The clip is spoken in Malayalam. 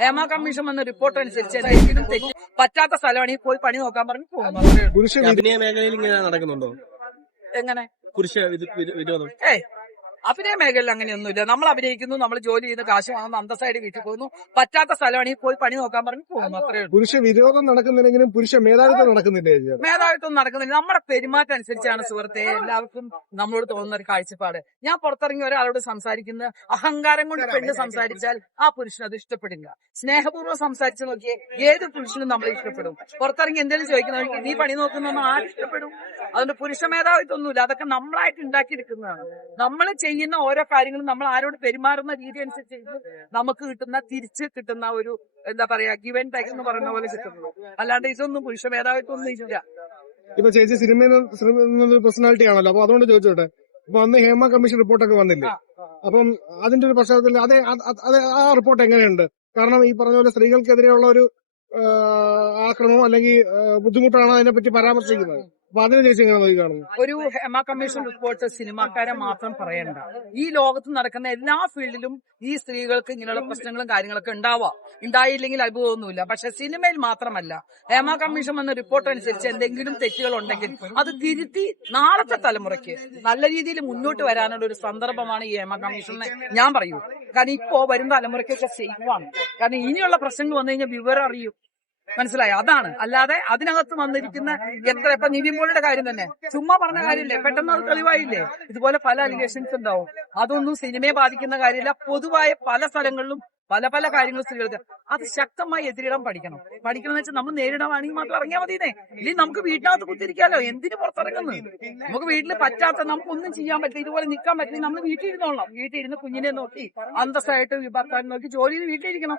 ഹേമ കമ്മീഷൻ വന്ന റിപ്പോർട്ട് അനുസരിച്ച് എന്തെങ്കിലും തെറ്റ് പറ്റാത്ത സ്ഥലമാണെങ്കിൽ പോയി പണി നോക്കാൻ പറഞ്ഞു പോകും. അഭിനയ മേഖലയിൽ ഇങ്ങനെ നടക്കുന്നുണ്ടോ? എങ്ങനെ പുരുഷ വിരോധം? അഭിനയ മേഖലയിൽ അങ്ങനെയൊന്നുമില്ല. നമ്മൾ അഭിനയിക്കുന്നു, നമ്മൾ ജോലി ചെയ്യുന്ന കാശ് വാങ്ങുന്നു, അന്തസ്സായിട്ട് വീട്ടിൽ പോകുന്നു. പറ്റാത്ത സ്ഥലമാണെങ്കിൽ പോയി പണി നോക്കാൻ പറഞ്ഞു പോകുന്നു. അത്രേ ഉള്ളൂ. പുരുഷ വിരോധം നടക്കുന്നില്ലെങ്കിലും പുരുഷ മേധാവിത്വം നടക്കുന്നില്ലേ? മേധാവിത്വം നടക്കുന്നില്ല. നമ്മുടെ പെരുമാറ്റം അനുസരിച്ചാണ് സുഹൃത്തെ എല്ലാവർക്കും നമ്മളോട് തോന്നുന്ന ഒരു കാഴ്ചപ്പാട്. ഞാൻ പുറത്തിറങ്ങി ഒരാളോട് സംസാരിക്കുന്ന അഹങ്കാരം കൊണ്ട് പെണ്ണ് സംസാരിച്ചാൽ ആ പുരുഷന് അത് ഇഷ്ടപ്പെടില്ല. സ്നേഹപൂർവ്വം സംസാരിച്ച് നോക്കിയേ ഏത് പുരുഷനും നമ്മളെ ഇഷ്ടപ്പെടും. പുറത്തിറങ്ങി എന്തെങ്കിലും ചോദിക്കുന്ന നീ പണി നോക്കുന്നൊന്നും ആരും ഇഷ്ടപ്പെടും. അതുകൊണ്ട് പുരുഷ മേധാവിത്വമൊന്നുമില്ല. അതൊക്കെ നമ്മളായിട്ട് ഉണ്ടാക്കിയെടുക്കുന്നതാണ്. നമ്മൾ ചെയ്യുന്ന ഓരോ കാര്യങ്ങളും നമ്മൾ ആരോട് പെരുമാറുന്ന രീതി അനുസരിച്ച് നമുക്ക് തിരിച്ച് കിട്ടുന്ന ഒരു എന്താ പറയാ ഗിവ് ആൻഡ് ടേക്ക് എന്ന് പറയുന്ന പോലെ കിട്ടുന്നു. അല്ലാണ്ട് ഇതൊന്നും പുരുഷ മേധാവിത്വം ഒന്നും ഇല്ല. ഇപ്പൊ ചേച്ചി സിനിമയിൽ പേഴ്സണാലിറ്റി ആണല്ലോ, അപ്പൊ അതുകൊണ്ട് ചോദിച്ചോട്ടെ. ഇപ്പൊ അന്ന് ഹേമ കമ്മീഷൻ റിപ്പോർട്ടൊക്കെ വന്നില്ലേ? അപ്പം അതിന്റെ ഒരു പശ്ചാത്തലത്തിൽ അതെ ആ റിപ്പോർട്ട് എങ്ങനെയുണ്ട്? കാരണം ഈ പറഞ്ഞ പോലെ സ്ത്രീകൾക്കെതിരെയുള്ള ഒരു ആക്രമണം അല്ലെങ്കിൽ ബുദ്ധിമുട്ടാണ് അതിനെപ്പറ്റി പരാമർശിക്കുന്നത്. അപ്പൊ അതിനെ ചേച്ചി എങ്ങനെ നോക്കി കാണുന്നു? ഒരു ഹേമ കമ്മീഷൻ റിപ്പോർട്ട് സിനിമാക്കാരെ മാത്രം പറയണ്ട. ഈ ലോകത്ത് നടക്കുന്ന എല്ലാ ഫീൽഡിലും ഈ സ്ത്രീകൾക്ക് ഇങ്ങനെയുള്ള പ്രശ്നങ്ങളും കാര്യങ്ങളൊക്കെ ഉണ്ടാവാം. ഉണ്ടായില്ലെങ്കിൽ അത്ഭുതമൊന്നുമില്ല. പക്ഷെ സിനിമയിൽ മാത്രമല്ല. ഹേമ കമ്മീഷൻ വന്ന റിപ്പോർട്ട് അനുസരിച്ച് എന്തെങ്കിലും തെറ്റുകൾ ഉണ്ടെങ്കിൽ അത് തിരുത്തി നാളത്തെ തലമുറയ്ക്ക് നല്ല രീതിയിൽ മുന്നോട്ട് വരാനുള്ള ഒരു സന്ദർഭമാണ് ഈ ഹേമ കമ്മീഷനെ ഞാൻ പറയൂ. കാരണം ഇപ്പോ വരും തലമുറയ്ക്കൊക്കെ സേഫാണ്. കാരണം ഇനിയുള്ള പ്രശ്നങ്ങൾ വന്നു കഴിഞ്ഞാൽ വിവരം അറിയും. മനസ്സിലായോ? അതാണ്. അല്ലാതെ അതിനകത്ത് വന്നിരിക്കുന്ന ഇപ്പൊ നിവിൻ പോളിയുടെ കാര്യം തന്നെ ചുമ്മാ പറഞ്ഞ കാര്യമില്ലേ, പെട്ടെന്ന് അത് തെളിവായില്ലേ? ഇതുപോലെ പല അലിഗേഷൻസ് ഉണ്ടാവും. അതൊന്നും സിനിമയെ ബാധിക്കുന്ന കാര്യമില്ല. പൊതുവായ പല സ്ഥലങ്ങളിലും പല പല കാര്യങ്ങളും സ്ത്രീകൾക്ക് അത് ശക്തമായി എതിരിടാൻ പഠിക്കണം എന്ന് വെച്ചാൽ നമ്മൾ നേരിടാണെങ്കിൽ മാത്രം ഇറങ്ങിയാൽ മതിയെന്നേ. ഇല്ലെങ്കിൽ നമുക്ക് വീട്ടിനകത്ത് കുത്തിരിക്കാലോ. എന്തിനു പുറത്തിറങ്ങുന്നത്? നമുക്ക് വീട്ടിൽ പറ്റാത്ത നമുക്കൊന്നും ചെയ്യാൻ പറ്റില്ല, ഇതുപോലെ നിൽക്കാൻ പറ്റില്ല, നമ്മൾ വീട്ടിൽ ഇരുന്നോളാം. വീട്ടിൽ ഇരുന്ന് കുഞ്ഞിനെ നോക്കി അന്തസ്സായിട്ട് ഭർത്താവിനെ നോക്കി ജോലി വീട്ടിലിരിക്കണം.